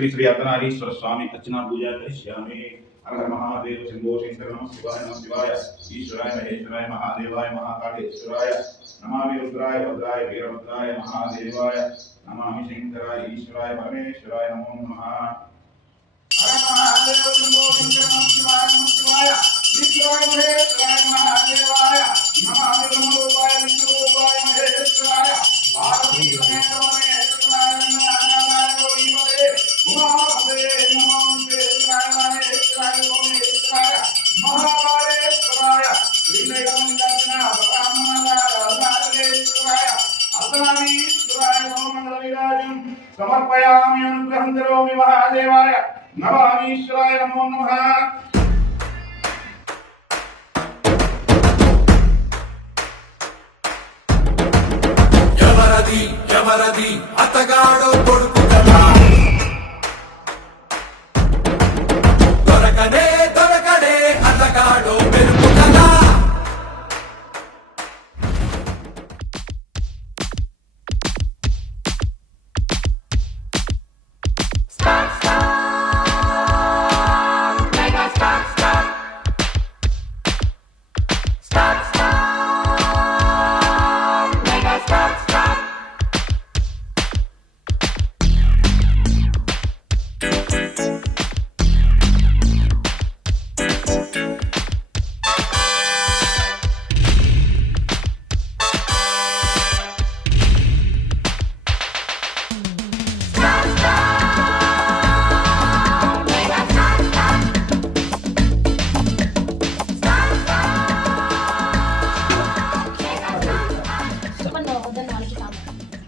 శ్రీ శ్రీ అర్ధనారీశ్వర స్వామి అర్చనా పూజ కరిష్యామి హర మహాదేవ శంభో శంకర నమ శివాయ నమ శివాయ ఈశ్వరాయ మహేశ్వరాయ మహాదేవాయ మహాకాళేశ్వరాయ నమామి రుద్రాయ భద్రాయ వీరభద్రాయ మహాదేవాయ నమామి శంకరాయ ఈశ్వరాయ పరమేశ్వరాయ నమో నమః హర మహాదేవ శంభో శంకర నమ శివాయ నమ శివాయ ఈశ్వరాయ మహేశ్వరాయ మహాదేవాయ సమర్పయామి అనుగ్రహం కరోమి మహాదేవాయ నమామీశ్వరాయ నమో నమః ఎవరది ఎవరది అతగాడో కొడుకు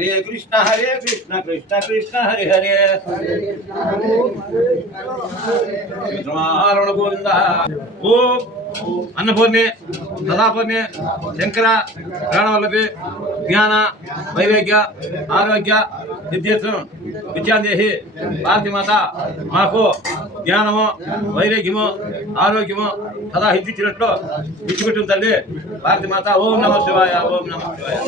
హరే కృష్ణ హరే కృష్ణ కృష్ణ కృష్ణ హరి హరే. విష్ణుమారణ గోవింద ఓ అన్నపూర్ణి సదాపూర్ణి శంకర ప్రాణవల్లభి జ్ఞాన వైవేగ్య ఆరోగ్య విద్యత్వం విద్యాందేహి భారతి మాత మాకు జ్ఞానము వైరాగ్యము ఆరోగ్యము సదా హింసించినట్లు ఇచ్చిపెట్టిన తల్లి భారతి మాత ఓం నమ శివాయ ఓం నమ శివాయ.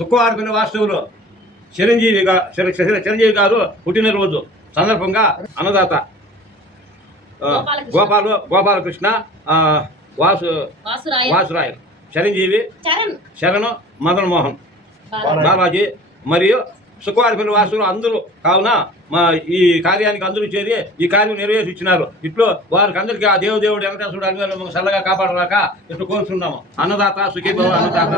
శుక్రవారం వాస్తవులు చిరంజీవి చిరంజీవి గారు పుట్టినరోజు సందర్భంగా అన్నదాత. గోపాలు గోపాలకృష్ణ వాసు వాసురాయ చిరంజీవి శరణు మదన్ మోహన్. బాలాజీ మరియు సుఖవారిపల్లి వాసులు అందరూ కావున మా ఈ కార్యానికి అందరూ చేరి ఈ కార్యం నెరవేర్చిచ్చినారు. ఇట్లో వారికి అందరికీ ఆ దేవదేవుడు వెంకటేశ్వరుడు అన్ని మమ్మల్ని చల్లగా కాపాడరాక ఇట్లు కోరుతున్నాము అన్నదాత సుఖీభవ అన్నదాత.